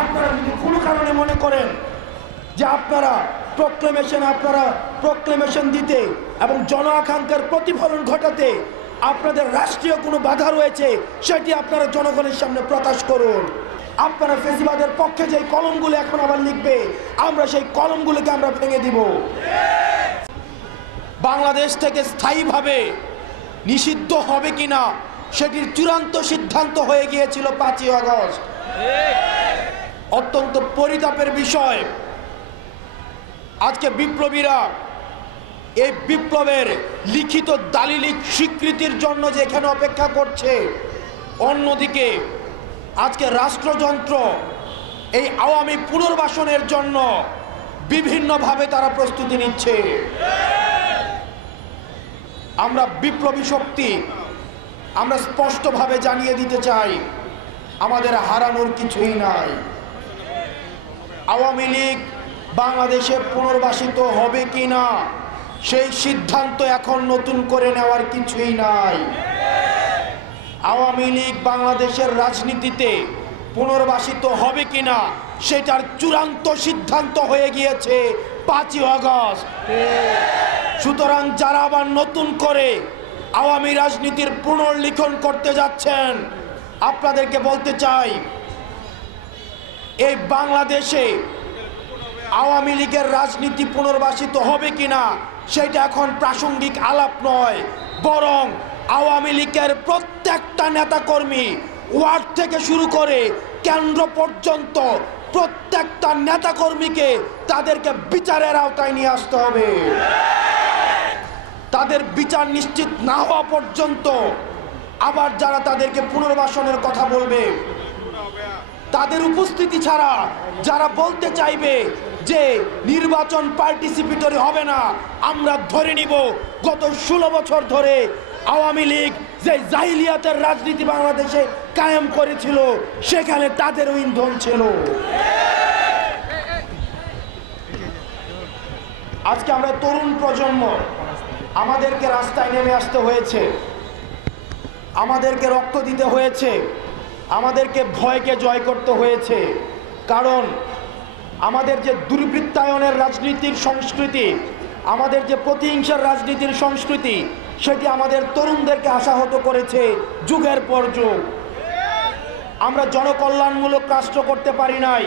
আপনারা যদি কোনো কারণে মনে করেন যে আপনারা প্রক্লেমেশন দিতে এবং জন আকাঙ্ক্ষার প্রতিফলন ঘটাতে আপনাদের রাষ্ট্রীয় কোনো বাধা রয়েছে, সেটি আপনারা জনগণের সামনে প্রকাশ করুন। আপনারা ফেসিবাদের পক্ষে যে কলমগুলো এখন আবার লিখবে, আমরা সেই কলমগুলোকে আমরা ভেঙে দিব। বাংলাদেশ থেকে স্থায়ীভাবে নিষিদ্ধ হবে কিনা সেটির চূড়ান্ত সিদ্ধান্ত হয়ে গিয়েছিল 5ই আগস্ট। অত্যন্ত পরিতাপের বিষয়, আজকে বিপ্লবীরা এই বিপ্লবের লিখিত দালিলিক স্বীকৃতির জন্য যে এখানে অপেক্ষা করছে, অন্যদিকে আজকে রাষ্ট্রযন্ত্র এই আওয়ামী পুনর্বাসনের জন্য বিভিন্নভাবে তারা প্রস্তুতি নিচ্ছে। আমরা বিপ্লবী শক্তি আমরা স্পষ্টভাবে জানিয়ে দিতে চাই, আমাদের হারানোর কিছুই নাই। আওয়ামী লীগ বাংলাদেশে পুনর্বাসিত হবে কিনা সেই সিদ্ধান্ত এখন নতুন করে নেওয়ার কিছুই নাই। আওয়ামী লীগ বাংলাদেশের রাজনীতিতে পুনর্বাসিত হবে কিনা সেটার চূড়ান্ত সিদ্ধান্ত হয়ে গিয়েছে 5ই আগস্ট। সুতরাং যারা আবার নতুন করে আওয়ামী রাজনীতির পুনর্লিখন করতে যাচ্ছেন, আপনাদেরকে বলতে চাই, এই বাংলাদেশে আওয়ামী লীগের রাজনীতি পুনর্বাসিত হবে কিনা সেটা এখন প্রাসঙ্গিক আলাপ নয়, বরং আওয়ামী লীগের প্রত্যেকটা নেতাকর্মী ওয়ার্ড থেকে শুরু করে কেন্দ্র পর্যন্ত প্রত্যেকটা নেতাকর্মীকে তাদেরকে বিচারের আওতায় নিয়ে আসতে হবে। তাদের বিচার নিশ্চিত না হওয়া পর্যন্ত আবার যারা তাদেরকে পুনর্বাসনের কথা বলবে, তাদের উপস্থিতি ছাড়া যারা বলতে চাইবে যে নির্বাচন পার্টিসিপেটরি হবে না, আমরা ধরে নিব গত 16 বছর ধরে আওয়ামী লীগ যে জাহিলিয়াতের রাজনীতি বাংলাদেশে কায়েম করেছিল, সেখানে তাদেরও ইন্ধন ছিল। আজকে আমরা তরুণ প্রজন্ম, আমাদেরকে রাস্তায় নেমে আসতে হয়েছে, আমাদেরকে রক্ত দিতে হয়েছে, আমাদেরকে ভয়কে জয় করতে হয়েছে। কারণ আমাদের যে দুর্বৃত্তায়নের রাজনীতির সংস্কৃতি, আমাদের যে প্রতিহিংসার রাজনীতির সংস্কৃতি, সেটি আমাদের তরুণদেরকে আশাহত করেছে যুগের পর যুগ। আমরা জনকল্যাণমূলক রাষ্ট্র করতে পারি নাই,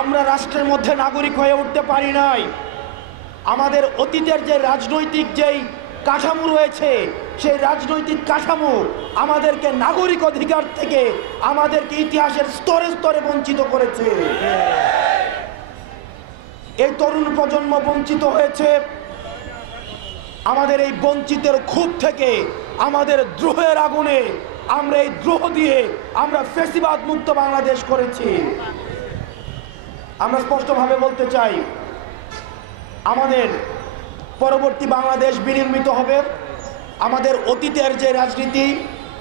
আমরা রাষ্ট্রের মধ্যে নাগরিক হয়ে উঠতে পারি নাই। আমাদের অতীতের যে রাজনৈতিক যেই কাঠামো রয়েছে, সেই রাজনৈতিক কাঠামো আমাদেরকে নাগরিক অধিকার থেকে আমাদেরকে ইতিহাসের স্তরে স্তরে বঞ্চিত করেছে। এই তরুণ প্রজন্ম বঞ্চিত হয়েছে। আমাদের এই বঞ্চিতের ক্ষোভ থেকে, আমাদের দ্রোহের আগুনে, আমরা এই দ্রোহ দিয়ে আমরা ফ্যাসিবাদ মুক্ত বাংলাদেশ করেছি। আমরা স্পষ্টভাবে বলতে চাই, আমাদের পরবর্তী বাংলাদেশ বিনির্মিত হবে আমাদের অতীতের যে রাজনীতি,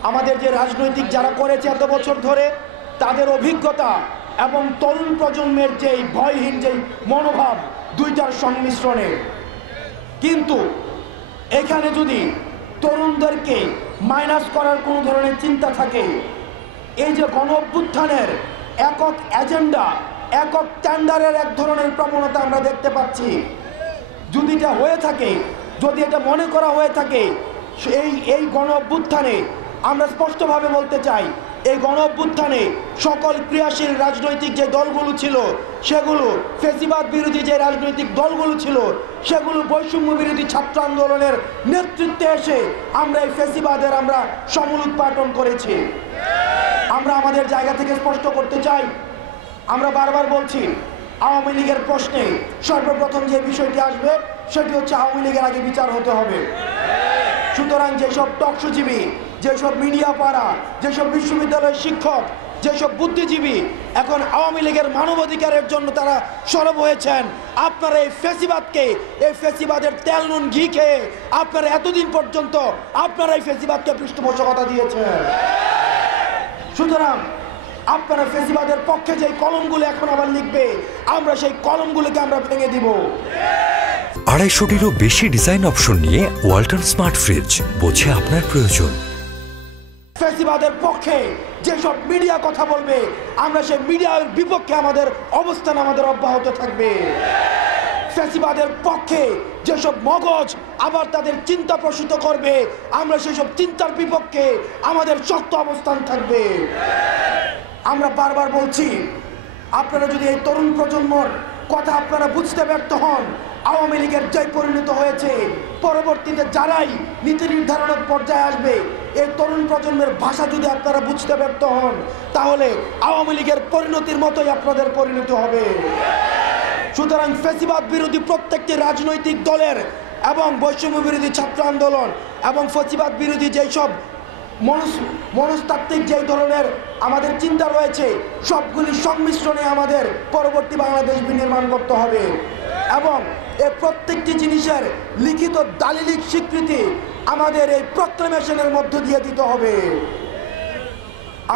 আমাদের যে রাজনৈতিক যারা করেছে এত বছর ধরে, তাদের অভিজ্ঞতা এবং তরুণ প্রজন্মের যেই ভয়হীন যেই মনোভাব, দুইটার সংমিশ্রণে। কিন্তু এখানে যদি তরুণদেরকে মাইনাস করার কোনো ধরনের চিন্তা থাকে, এই যে গণ অভ্যুত্থানের একক এজেন্ডা, একক টেন্ডারের এক ধরনের প্রবণতা আমরা দেখতে পাচ্ছি, যদি এটা হয়ে থাকে, যদি এটা মনে করা হয়ে থাকে, এই গণ অভ্যুত্থানে আমরা স্পষ্টভাবে বলতে চাই, এই গণ অভ্যুত্থানে সকল ক্রিয়াশীল রাজনৈতিক যে দলগুলো ছিল, সেগুলো ফ্যাসিবাদ বিরোধী যে রাজনৈতিক দলগুলো ছিল, সেগুলো বৈষম্য বিরোধী ছাত্র আন্দোলনের নেতৃত্বে এসে আমরা এই ফ্যাসিবাদের আমরা সমূল উৎপাটন করেছি। আমরা আমাদের জায়গা থেকে স্পষ্ট করতে চাই, আমরা বারবার বলছি, আওয়ামী লীগের প্রশ্নে সর্বপ্রথম যে বিষয়টি আসবে সেটি হচ্ছে আওয়ামী লীগের আগে বিচার হতে হবে। সুতরাং যেসব টকশোজীবী, যেসব মিডিয়া পাড়া, যেসব বিশ্ববিদ্যালয়ের শিক্ষক, যেসব বুদ্ধিজীবী এখন আওয়ামী লীগের মানবাধিকারের জন্য তারা সরব হয়েছেন, আপনারা এই ফ্যাসিবাদকে, এই ফ্যাসিবাদের তেল নুন ঘি খেয়ে আপনারা এতদিন পর্যন্ত আপনারা এই ফ্যাসিবাদকে পৃষ্ঠপোষকতা দিয়েছেন। সুতরাং আপনারা ফ্যাসিবাদের পক্ষে যে কলমগুলো এখন আবার লিখবে, আমরা সেই কলমগুলোকে আমরা ভেঙে দিব। 250-টিরও বেশি ডিজাইন অপশন নিয়ে ওয়ালটন স্মার্ট ফ্রিজ, বোঝে আপনার প্রয়োজন। ফ্যাসিবাদের পক্ষে যেসব মিডিয়া কথা বলবে আমরা সেই মিডিয়ার বিপক্ষে আমাদের অবস্থান আমাদের অব্যাহত থাকবে। ফ্যাসিবাদের পক্ষে যেসব মগজ আবার তাদের চিন্তা প্রসূত করবে আমরা সেসব চিন্তার বিপক্ষে আমাদের শক্ত অবস্থান থাকবে। আমরা বারবার বলছি, আপনারা যদি এই তরুণ প্রজন্মর কথা আপনারা বুঝতে ব্যর্থ হন, আওয়ামী লীগের যে পরিণত হয়েছে, পরবর্তীতে যারাই নীতি নির্ধারণের পর্যায়ে আসবে এই তরুণ প্রজন্মের ভাষা যদি আপনারা বুঝতে ব্যর্থ হন, তাহলে আওয়ামী লীগের পরিণতির মতোই আপনাদের পরিণতি হবে। সুতরাং ফ্যাসিবাদ বিরোধী প্রত্যেকটি রাজনৈতিক দলের এবং বৈষম্য বিরোধী ছাত্র আন্দোলন এবং ফ্যাসিবাদ বিরোধী যেসব মনস্তাত্ত্বিক যেই ধরনের আমাদের চিন্তা রয়েছে সবগুলি সংমিশ্রণে আমাদের পরবর্তী বাংলাদেশ বিনির্মাণ করতে হবে এবং এই প্রত্যেকটি জিনিসের লিখিত দালিলিক স্বীকৃতি আমাদের এই প্রক্লেমেশনের মধ্য দিয়ে দিতে হবে।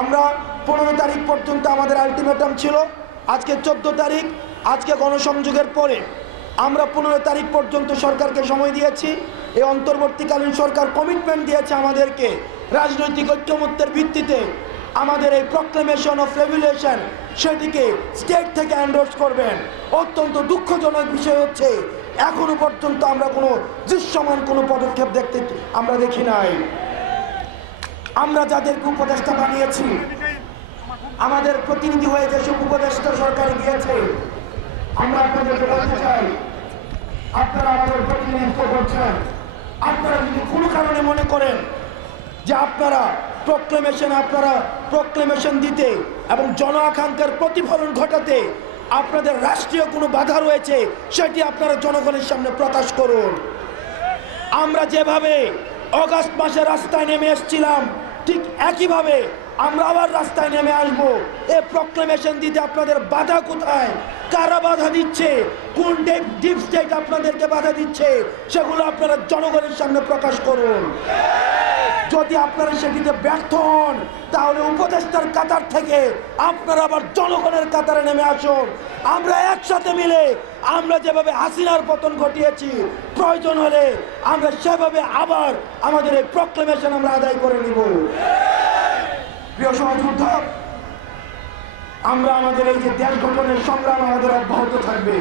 আমরা 15 তারিখ পর্যন্ত আমাদের আলটিমেটাম ছিল, আজকে 14 তারিখ, আজকে গণসংযোগের পরে আমরা 15 তারিখ পর্যন্ত সরকারকে সময় দিয়েছি। এই অন্তর্বর্তীকালীন সরকার কমিটমেন্ট দিয়েছে আমাদেরকে রাজনৈতিক ঐক্যমত্যের ভিত্তিতে আমাদের এই প্রক্লেমেশন অফ রেগুলেশন সেটিকে স্টেট থেকে এন্ডোর্স করবেন। অত্যন্ত দুঃখজনক বিষয় হচ্ছে এখনো পর্যন্ত আমরা কোনো দৃশ্যমান কোনো পদক্ষেপ আমরা দেখি নাই। আমরা যাদেরকে উপদেষ্টা বানিয়েছি, আমাদের প্রতিনিধি হয়ে যেসব উপদেষ্টা সরকারে গিয়েছে, আমরা আপনাদেরকে বলতে চাই আপনারা আমাদের প্রতিনিধিত্ব করছেন। আপনারা যদি কোনো কারণে মনে করেন যে আপনারা প্রক্লেমেশন দিতে এবং জন আকাঙ্ক্ষার প্রতিফলন ঘটাতে আপনাদের রাষ্ট্রীয় কোনো বাধা রয়েছে সেটি আপনারা জনগণের সামনে প্রকাশ করুন। আমরা যেভাবে অগাস্ট মাসে রাস্তায় নেমে এসেছিলাম ঠিক একইভাবে আমরা আবার রাস্তায় নেমে আসবো। এই প্রক্লেমেশন দিতে আপনাদের বাধা কোথায়, কারা বাধা দিচ্ছে, কোন ডিপ স্টেট আপনাদেরকে বাধা দিচ্ছে সেগুলো আপনারা জনগণের সামনে প্রকাশ করুন। যদি আপনারা সেটিতে ব্যর্থ হন তাহলে উপদেষ্টার কাতার থেকে আপনারা আবার জনগণের কাতারে নেমে আসুন। আমরা একসাথে মিলে আমরা যেভাবে হাসিনার পতন ঘটিয়েছি প্রয়োজন হলে আমরা সেভাবে আবার আমাদের এই প্রক্লেমেশন আমরা আদায় করে নিব। প্রিয় সহযোদ্ধা, আমরা আমাদের এই যে দেশ গঠনের সংগ্রাম আমাদের অব্যাহত থাকবে।